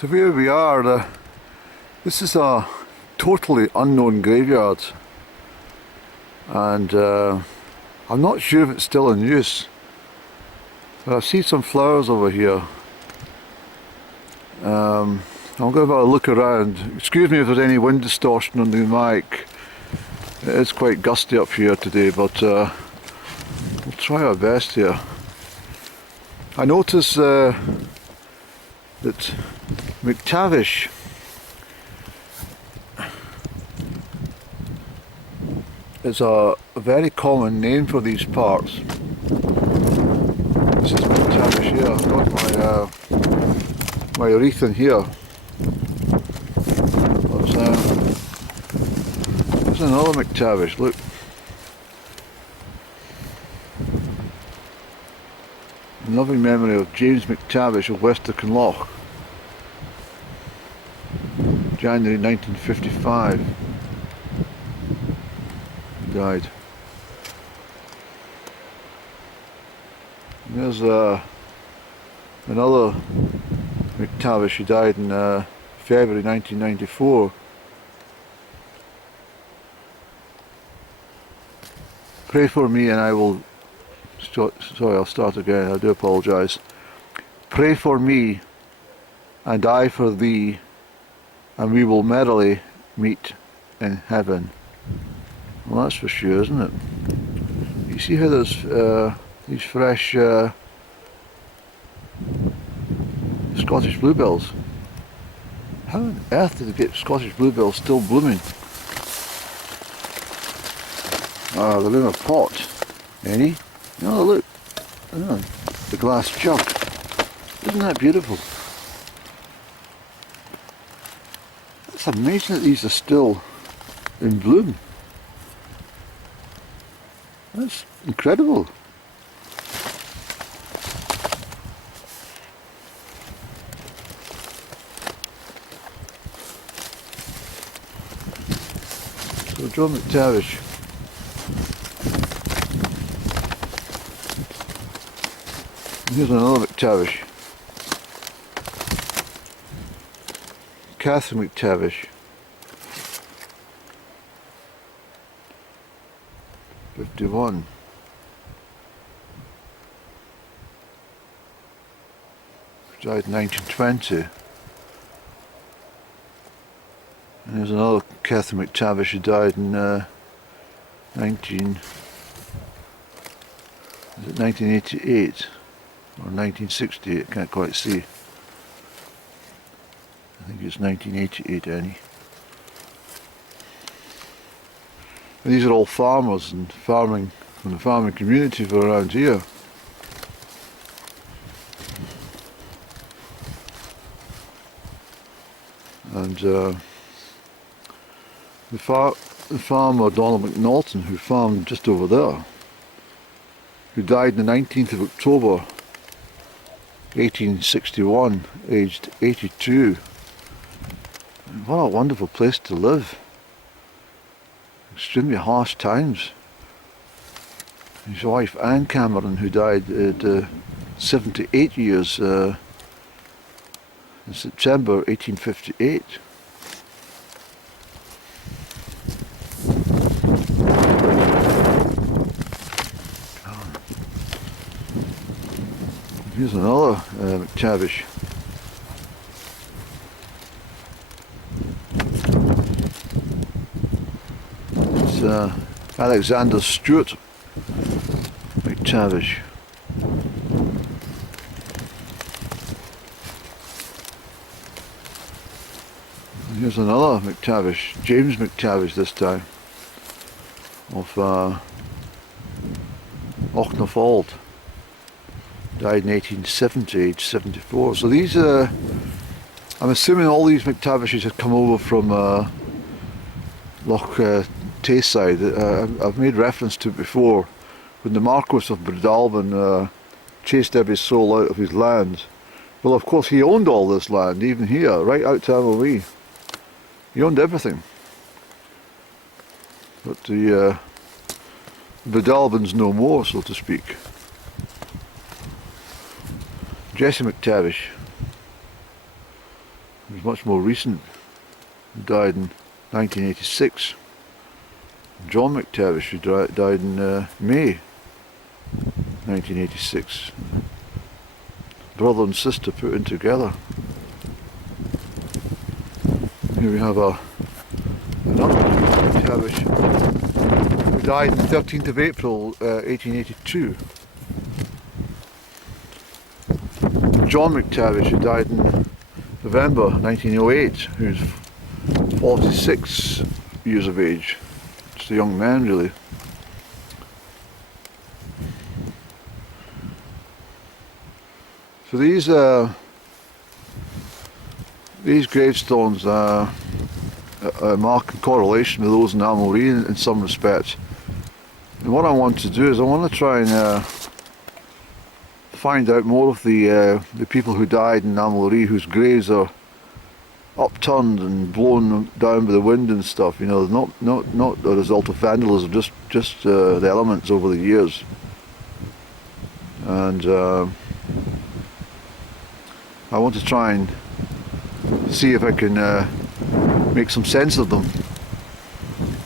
So here we are, this is a totally unknown graveyard, and I'm not sure if it's still in use, but I see some flowers over here. I'm going to have a look around. Excuse me if there's any wind distortion on the mic. It is quite gusty up here today, but we'll try our best here. I notice that McTavish is a very common name for these parts. This is McTavish here. I've got my wreath in here. There's another McTavish, look. In loving memory of James McTavish of Westerconloch. January 1955. He died. And there's another McTavish who died in February 1994. Pray for me and I will... Sorry, I'll start again, I do apologise. Pray for me and I for thee, and we will merrily meet in heaven. Well, that's for sure, isn't it? You see how there's these fresh Scottish bluebells? How on earth did they get Scottish bluebells still blooming? Ah, they're in a pot. Any? Oh, look. Oh, the glass jug. Isn't that beautiful? It's amazing that these are still in bloom. That's incredible. So John McTavish. Here's another McTavish. Catherine McTavish. 51. Died in 1920. And there's another Catherine McTavish who died in 1988 or 1968, can't quite see. I think it's 1988, Annie. And these are all farmers and farming from the farming community for around here. And the farmer Donald McNaughton, who farmed just over there, who died on the 19th of October 1861, aged 82. And what a wonderful place to live. Extremely harsh times. His wife Anne Cameron, who died at 78 years in September 1858. Here's another McTavish. It's Alexander Stewart McTavish. Here's another McTavish, James McTavish this time, of Auchnafold. Died in 1870, aged 74. So these, I'm assuming all these McTavishes had come over from Loch Tayside. I've made reference to it before, when the Marquis of Breadalbane chased every soul out of his land. Well, of course, he owned all this land, even here, right out to Amulree. He owned everything. But the Breadalbane's no more, so to speak. Jesse McTavish. was much more recent. He died in 1986. John McTavish, who died in May 1986. Brother and sister put in together. Here we have another McTavish who died on the 13th of April 1882. John McTavish, who died in November 1908, who's 46 years of age. Just a young man, really. So these gravestones mark in correlation with those in Amulree in some respects. And what I want to do is I want to try and find out more of the people who died in Amulree, whose graves are upturned and blown down by the wind and stuff. You know, not a result of vandalism, just the elements over the years. And I want to try and see if I can make some sense of them.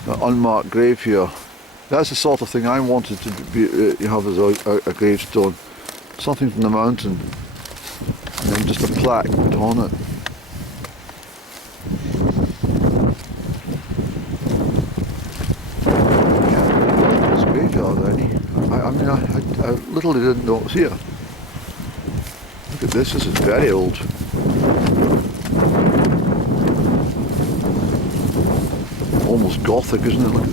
That unmarked grave here. That's the sort of thing I wanted to have as a gravestone. Something from the mountain, and then just a plaque put on it. Yeah, this graveyard, I mean, I literally didn't know it was here. Look at this is very old. Almost Gothic, isn't it? Look at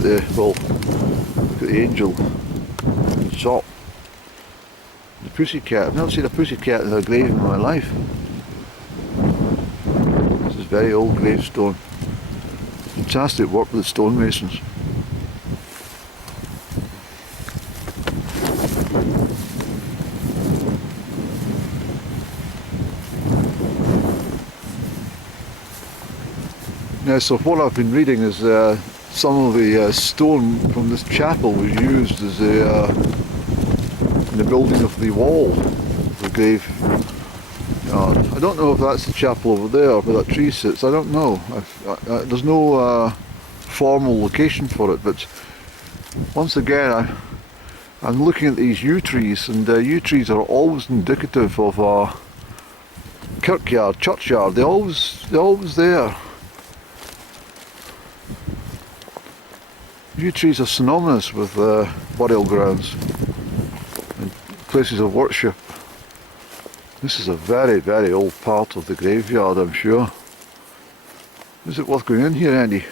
the angel shop. The pussycat. I've never seen a pussycat in a grave in my life. This is very old gravestone. Fantastic work with the stonemasons. Now, so what I've been reading is some of the stone from this chapel was used as in the building of the wall of the grave yard. I don't know if that's the chapel over there where that tree sits. I don't know. There's no formal location for it, but once again I'm looking at these yew trees, and yew trees are always indicative of a kirkyard, churchyard. They're always there. Yew trees are synonymous with burial grounds and places of worship. This is a very, very old part of the graveyard, I'm sure. Is it worth going in here, Andy?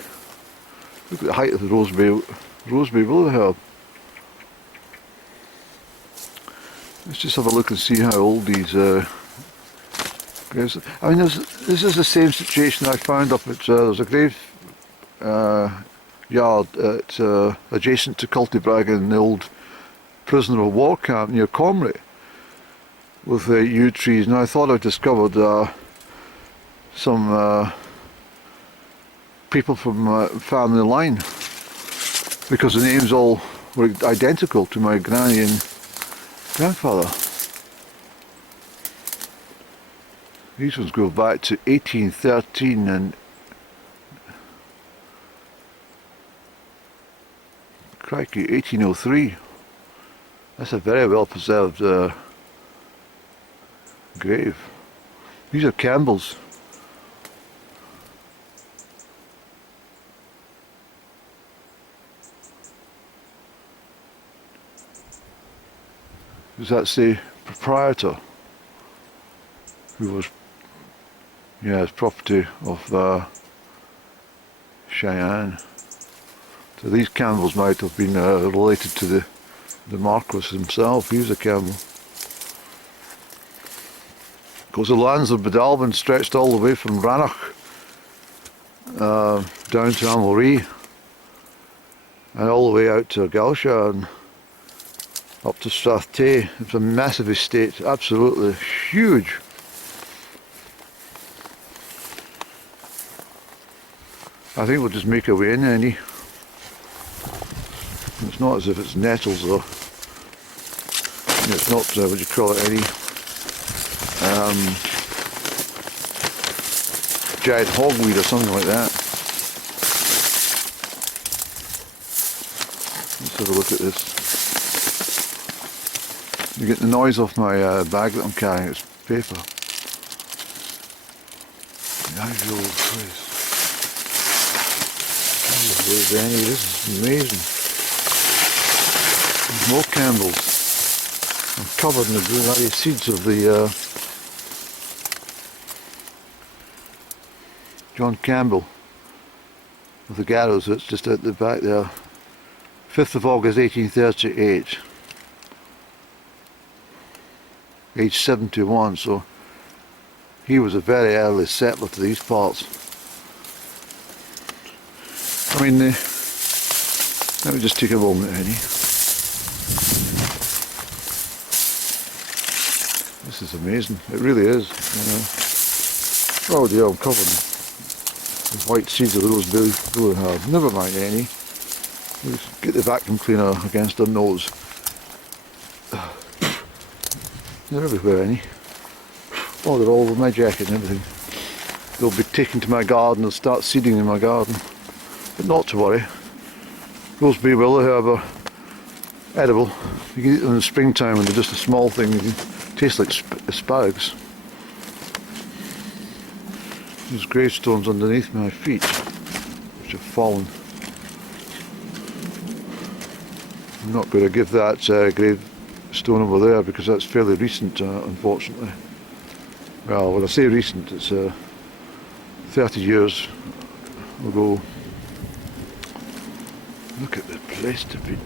Look at the height of the roseberry willow herb. Let's just have a look and see how old these graves are. I mean, this is the same situation I found up at, there's a grave yard adjacent to Cultibragan, the old prisoner of war camp near Comrie, with yew trees. Now I thought I discovered some people from family line, because the names all were identical to my granny and grandfather. These ones go back to 1813 and crikey, 1803. That's a very well preserved grave. These are Campbell's. That's the proprietor, who was, yeah, it's property of Shian. So these Campbells might have been related to the Marquis himself. He was a Campbell. Because the lands of Bedalvin stretched all the way from Rannoch down to Amulree, and all the way out to Galsha and up to Strathtay. It's a massive estate, absolutely huge. I think we'll just make our way in, Andy. It's not as if it's nettles or, it's not, what do you call it, any giant hogweed or something like that. Let's have a look at this. You get the noise off my bag that I'm carrying, it's paper. The actual place. Oh, there's any, this is amazing. There's more candles. I'm covered in the bloody seeds of the John Campbell of the gallows. It's just at the back there. 5th of August 1838. Age 71, so he was a very early settler to these parts. I mean, let me just take a moment, Eddie. This is amazing. It really is. You know. Oh dear, I'm covered in white seeds of those really hard. Never mind, Annie. Just get the vacuum cleaner against her nose. They're everywhere, Annie. Oh, they're all over my jacket and everything. They'll be taken to my garden and start seeding in my garden. But not to worry. Those be willow herb are edible. You can eat them in the springtime when they're just a small thing. You can taste like asparagus. There's gravestones underneath my feet, which have fallen. I'm not going to give that gravestone over there because that's fairly recent, unfortunately. Well, when I say recent, it's 30 years ago. Look at the place to be.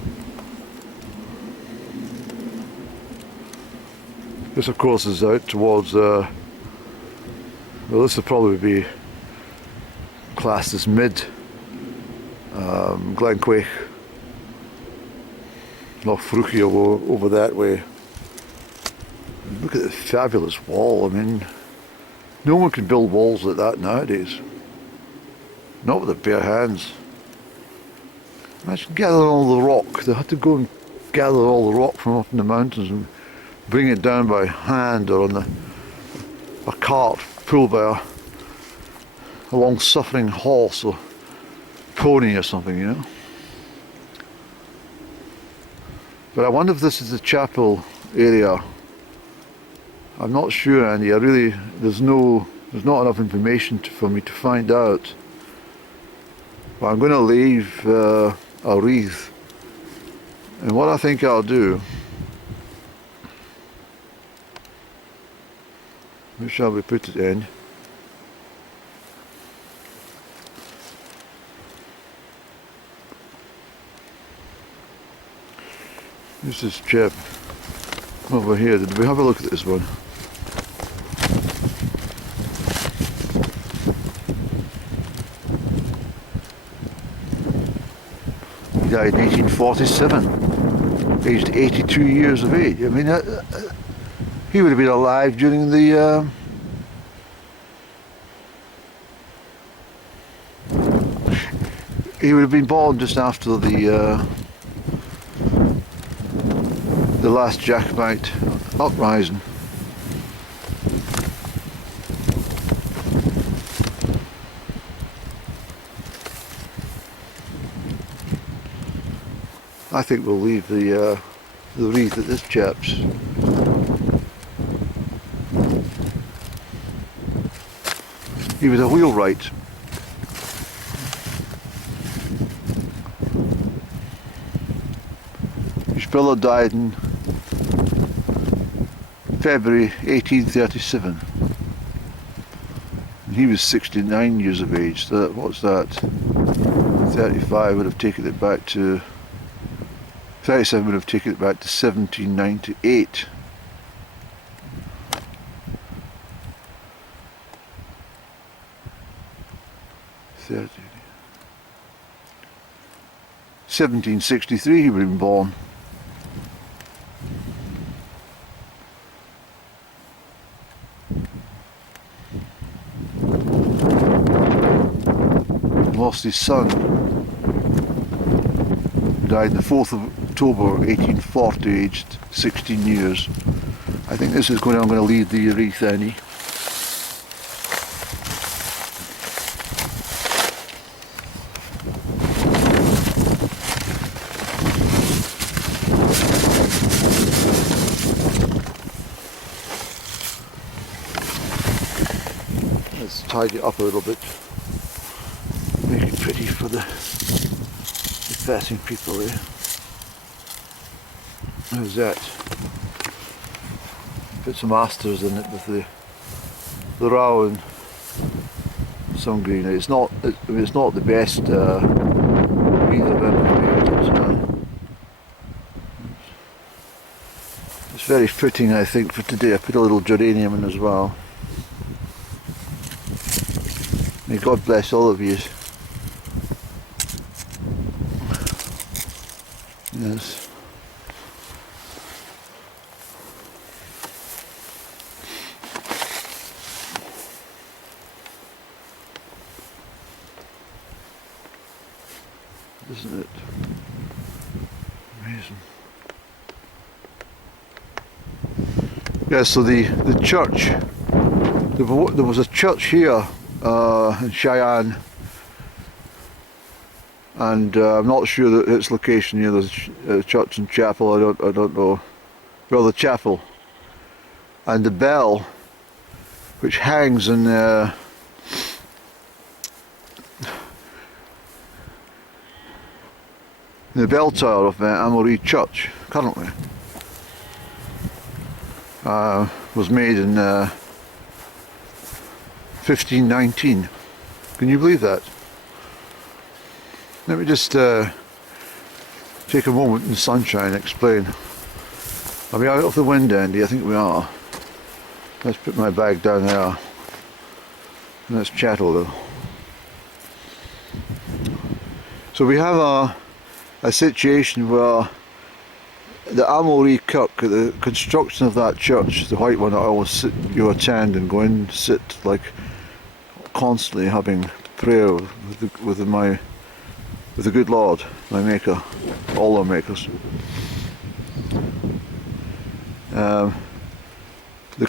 This, of course, is out towards, well, this will probably be classed as mid Glen Quaich, over that way. Look at the fabulous wall. I mean, no one can build walls like that nowadays. Not with their bare hands. Imagine gathering all the rock. They had to go and gather all the rock from up in the mountains and bring it down by hand or on a cart pulled by a long-suffering horse or pony or something, you know. But I wonder if this is the chapel area. I'm not sure, Andy. There's not enough information for me to find out. But I'm going to leave a wreath. And what I think I'll do, where shall we put it in? Who's this chap over here? Did we have a look at this one? He died in 1847, aged 82 years of age. I mean, he would have been alive during the he would have been born just after the last Jacobite uprising. I think we'll leave the wreath at this chap's. He was a wheelwright. His brother died in February 1837. And he was 69 years of age, so what's that? 35 would have taken it back to 37 would have taken it back to 1798. In 1763 he would have been born. Lost his son. Died on the 4th of October 1840, aged 16 years. I think this is I'm going to leave the wreath, Annie. tidy it up a little bit, make it pretty for the passing people there. How's that? Put some asters in it with the raw and some green. It's not the best green I've ever made. It's very fitting, I think, for today. I put a little geranium in as well. May God bless all of you. Yes. Isn't it amazing? Yeah, so the church, there was a church here in Shian, and I'm not sure that its location here. There's a church and chapel. I don't know. Well, the chapel and the bell, which hangs in the bell tower of Amulree Church currently, was made in 1519. Can you believe that? Let me just take a moment in the sunshine and explain. Are we out of the wind, Andy? I think we are. Let's put my bag down there and let's chat a little. So we have a situation where the Amulree Kirk, the construction of that church, the white one that I always you attend and go in, sit like constantly having prayer with the good Lord, my Maker, all our makers. The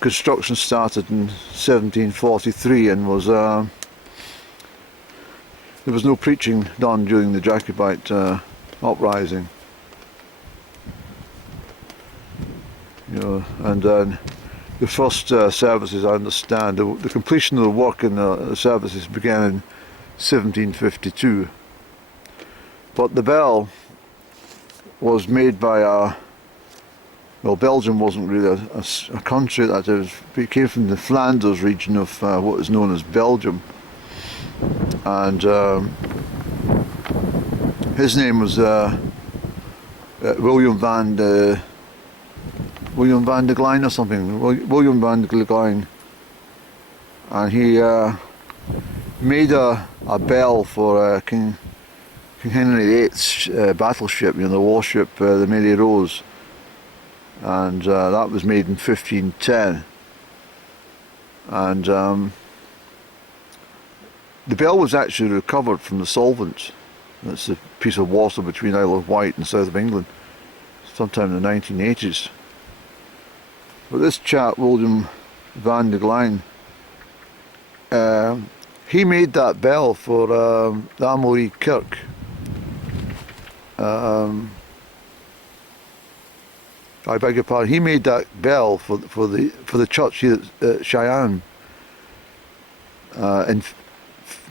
construction started in 1743 and was there was no preaching done during the Jacobite uprising, you know, and then the first services, I understand, the completion of the work in the services began in 1752. But the bell was made by well, Belgium wasn't really a country that is. It came from the Flanders region of what is known as Belgium, and his name was William van de Glein or something. William van de Glein, and he made a bell for King Henry VIII's battleship, you know, the warship, the Mary Rose, and that was made in 1510. And the bell was actually recovered from the Solvent. That's a piece of water between Isle of Wight and south of England, sometime in the 1980s. But this chap, William van de Glein, he made that bell for the Amulree Kirk. I beg your pardon. He made that bell for the church here at Shian in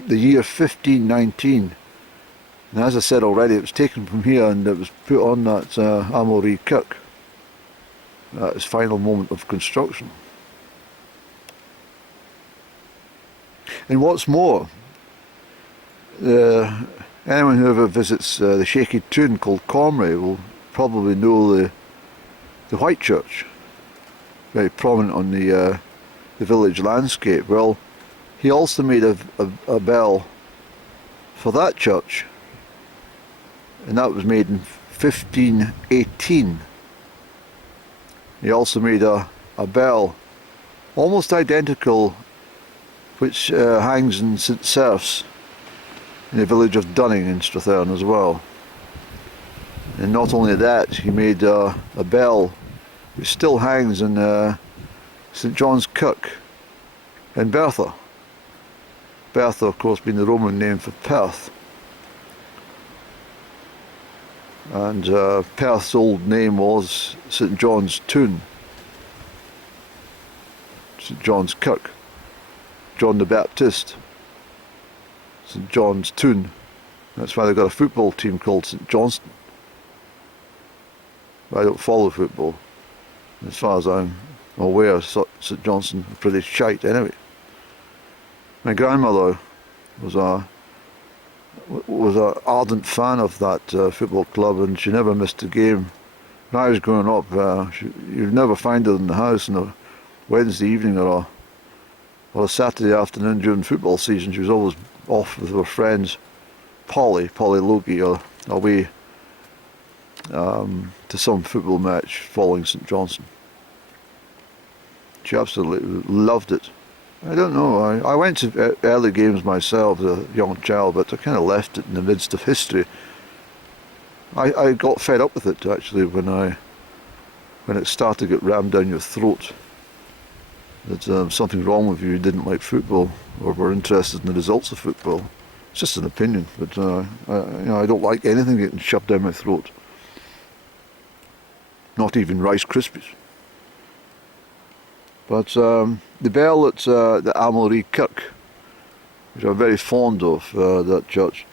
the year 1519. And as I said already, it was taken from here and it was put on that Amulree Kirk at its final moment of construction. And what's more, anyone who ever visits the shaky tune called Comrie will probably know the White Church, very prominent on the village landscape. Well, he also made a bell for that church, and that was made in 1518. He also made a bell almost identical, which hangs in St Serph's in the village of Dunning in Strathearn as well. And not only that, he made a bell which still hangs in St John's Kirk in Bertha. Bertha, of course, being the Roman name for Perth. And Perth's old name was St John's Toon, St John's Kirk. John the Baptist, St John's Toon. That's why they've got a football team called St Johnstone. But I don't follow football. As far as I'm aware, St Johnstone are pretty shite anyway. My grandmother was a ardent fan of that football club, and she never missed a game. When I was growing up, you'd never find her in the house on a Wednesday evening or a Saturday afternoon during football season. She was always off with her friends, Polly Logie, or away to some football match following St Johnstone. She absolutely loved it. I don't know, I went to early games myself as a young child, but I kind of left it in the midst of history. I got fed up with it actually when it started to get rammed down your throat that something wrong with you didn't like football or were interested in the results of football. It's just an opinion, but I don't like anything getting shoved down my throat. Not even Rice Krispies. But the bell at the Amulree Kirk, which I'm very fond of, that church,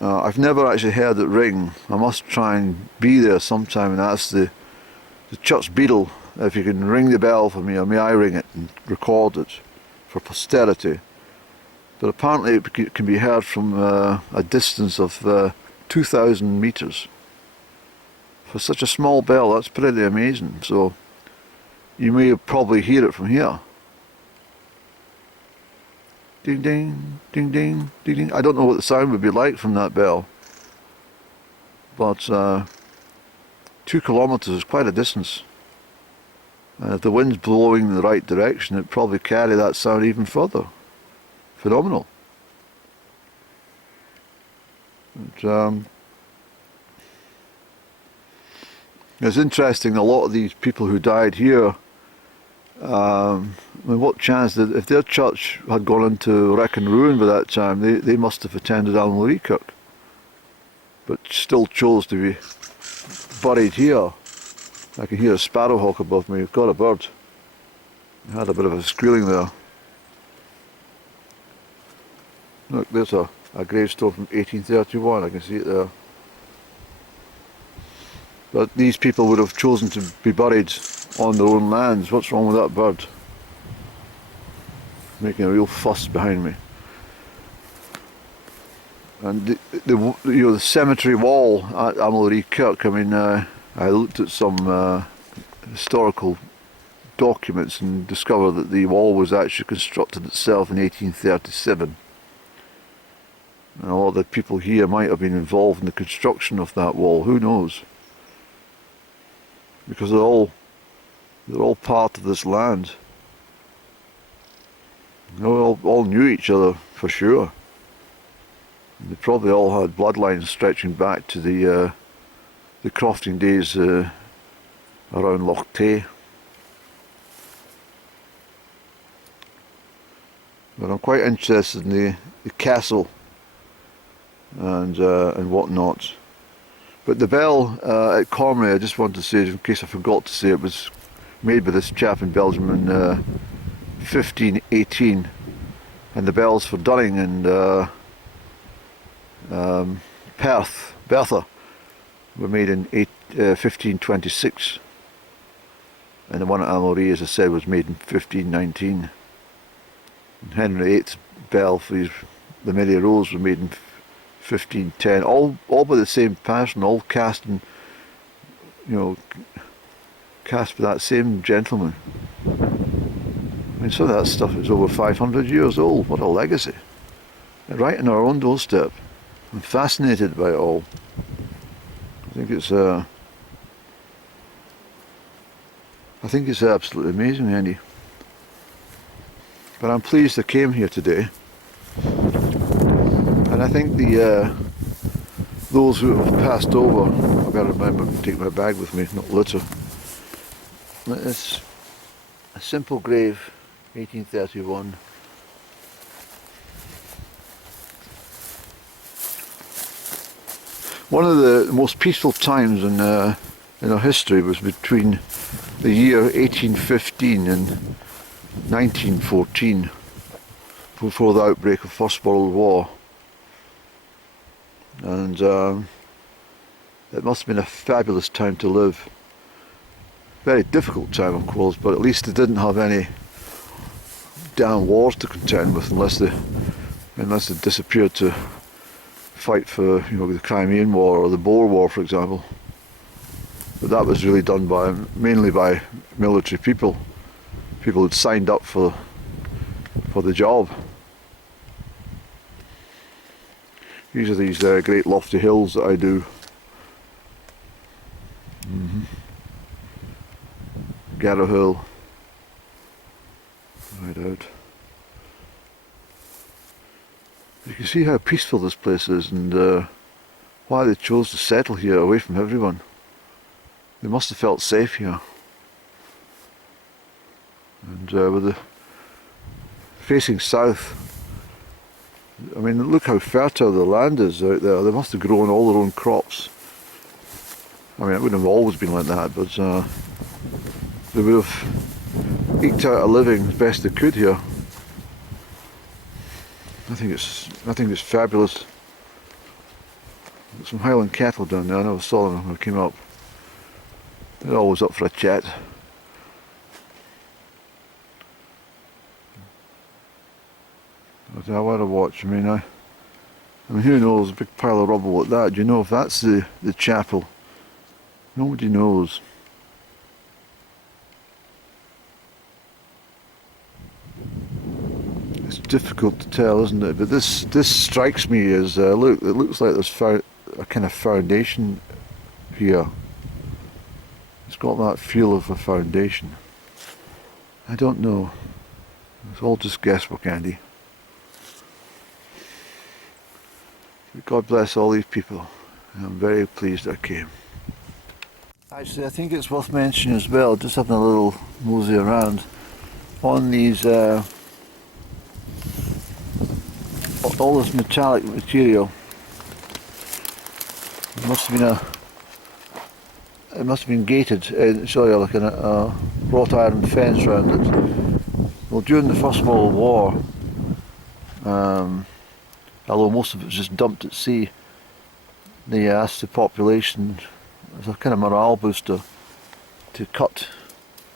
I've never actually heard it ring. I must try and be there sometime and ask the church beadle if you can ring the bell for me, or may I ring it and record it for posterity. But apparently it can be heard from a distance of 2,000 metres. For such a small bell, that's pretty amazing. So you may probably hear it from here. Ding ding, ding ding, ding ding. I don't know what the sound would be like from that bell, but 2 kilometres is quite a distance. And if the wind's blowing in the right direction, it'd probably carry that sound even further. Phenomenal. But, it's interesting, a lot of these people who died here, I mean, what chance that if their church had gone into wreck and ruin by that time, they must have attended Amulree Kirk, but still chose to be buried here. I can hear a sparrowhawk above me. We've got a bird. I had a bit of a squealing there. Look, there's a gravestone from 1831, I can see it there. But these people would have chosen to be buried on their own lands. What's wrong with that bird? Making a real fuss behind me. And the cemetery wall at Amulree Kirk, I mean, I looked at some historical documents and discovered that the wall was actually constructed itself in 1837. And a lot of the people here might have been involved in the construction of that wall, who knows? Because they're all part of this land. They all knew each other for sure. They probably all had bloodlines stretching back to the crofting days around Loch Tay. But I'm quite interested in the castle and whatnot. But the bell at Cormorant, I just wanted to say, in case I forgot to say, it was made by this chap in Belgium in 1518, and the bells for Dunning and Perth, Bertha, were made in 1526, and the one at Amulree, as I said, was made in 1519. And Henry VIII's bell for the Mary Rose was made in 1510, all by the same person, all cast in, cast by that same gentleman. I mean, some of that stuff is over 500 years old. What a legacy! And right in our own doorstep. I'm fascinated by it all. I think it's absolutely amazing, Andy. But I'm pleased I came here today. And I think those who have passed over, I better remember to take my bag with me, not litter. It's a simple grave, 1831. One of the most peaceful times in our history was between the year 1815 and 1914. before the outbreak of First World War, and it must have been a fabulous time to live. Very difficult time, of course, but at least they didn't have any damn wars to contend with, unless they disappeared to fight for, you know, the Crimean War or the Boer War, for example. But that was really done mainly by military people who'd signed up for the job. These are these great lofty hills that I do. Garrow Hill, right out. You can see how peaceful this place is, and why they chose to settle here away from everyone. They must have felt safe here. And with the facing south, I mean, look how fertile the land is out there. They must have grown all their own crops. I mean, it wouldn't have always been like that, but they would have eked out a living as best they could here. I think it's fabulous. There's some Highland cattle down there. I never saw them when I came up. They're always up for a chat. But I want to watch. I mean, who knows? A big pile of rubble like that. Do you know if that's the chapel? Nobody knows. It's difficult to tell, isn't it? But this strikes me as look. It looks like there's a kind of foundation here. It's got that feel of a foundation. I don't know. It's all just guesswork, Andy. But God bless all these people. I'm very pleased I came. Actually, I think it's worth mentioning as well, just having a little mosey around, on these, all this metallic material. It must have been gated, sorry, like a wrought iron fence around it. Well, during the First World War, although most of it was just dumped at sea, they asked the population as a kind of morale booster to cut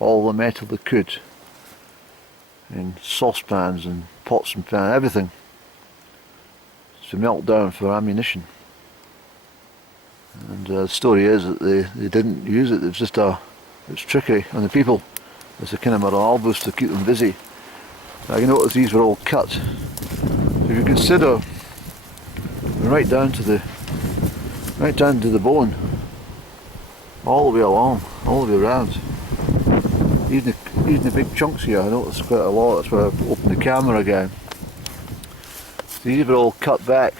all the metal they could in saucepans and pots and pans, everything, to melt down for ammunition. And the story is that they didn't use it. It's trickery on the people. It's a kind of morale boost to keep them busy. Now you notice these were all cut. So if you consider right down to the bone, all the way along, all the way around. Even the big chunks here, I noticed quite a lot. That's why I opened the camera again. So these were all cut back.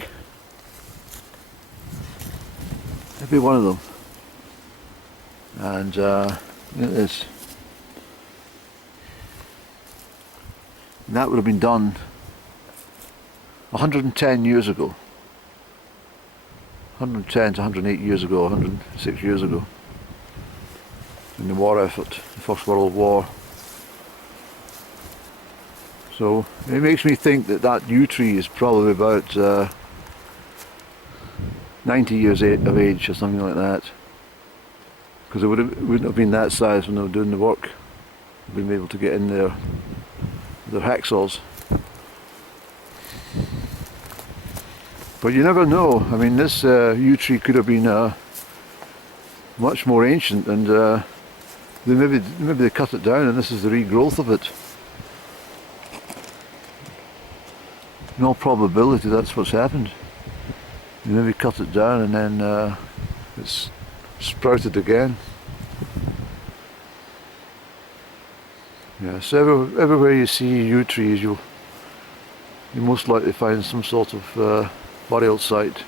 Every one of them. And it is. And that would have been done 110 years ago. 110 to 108 years ago, 106 years ago. In the war effort, the First World War. So it makes me think that yew tree is probably about 90 years of age or something like that. Because it wouldn't have been that size when they were doing the work. They'd been able to get in there with their hacksaws. But you never know. I mean, this yew tree could have been much more ancient, and maybe they cut it down, and this is the regrowth of it. In all probability, that's what's happened. They maybe cut it down, and then it's sprouted again. Yeah, so everywhere you see yew trees, you most likely find some sort of burial site.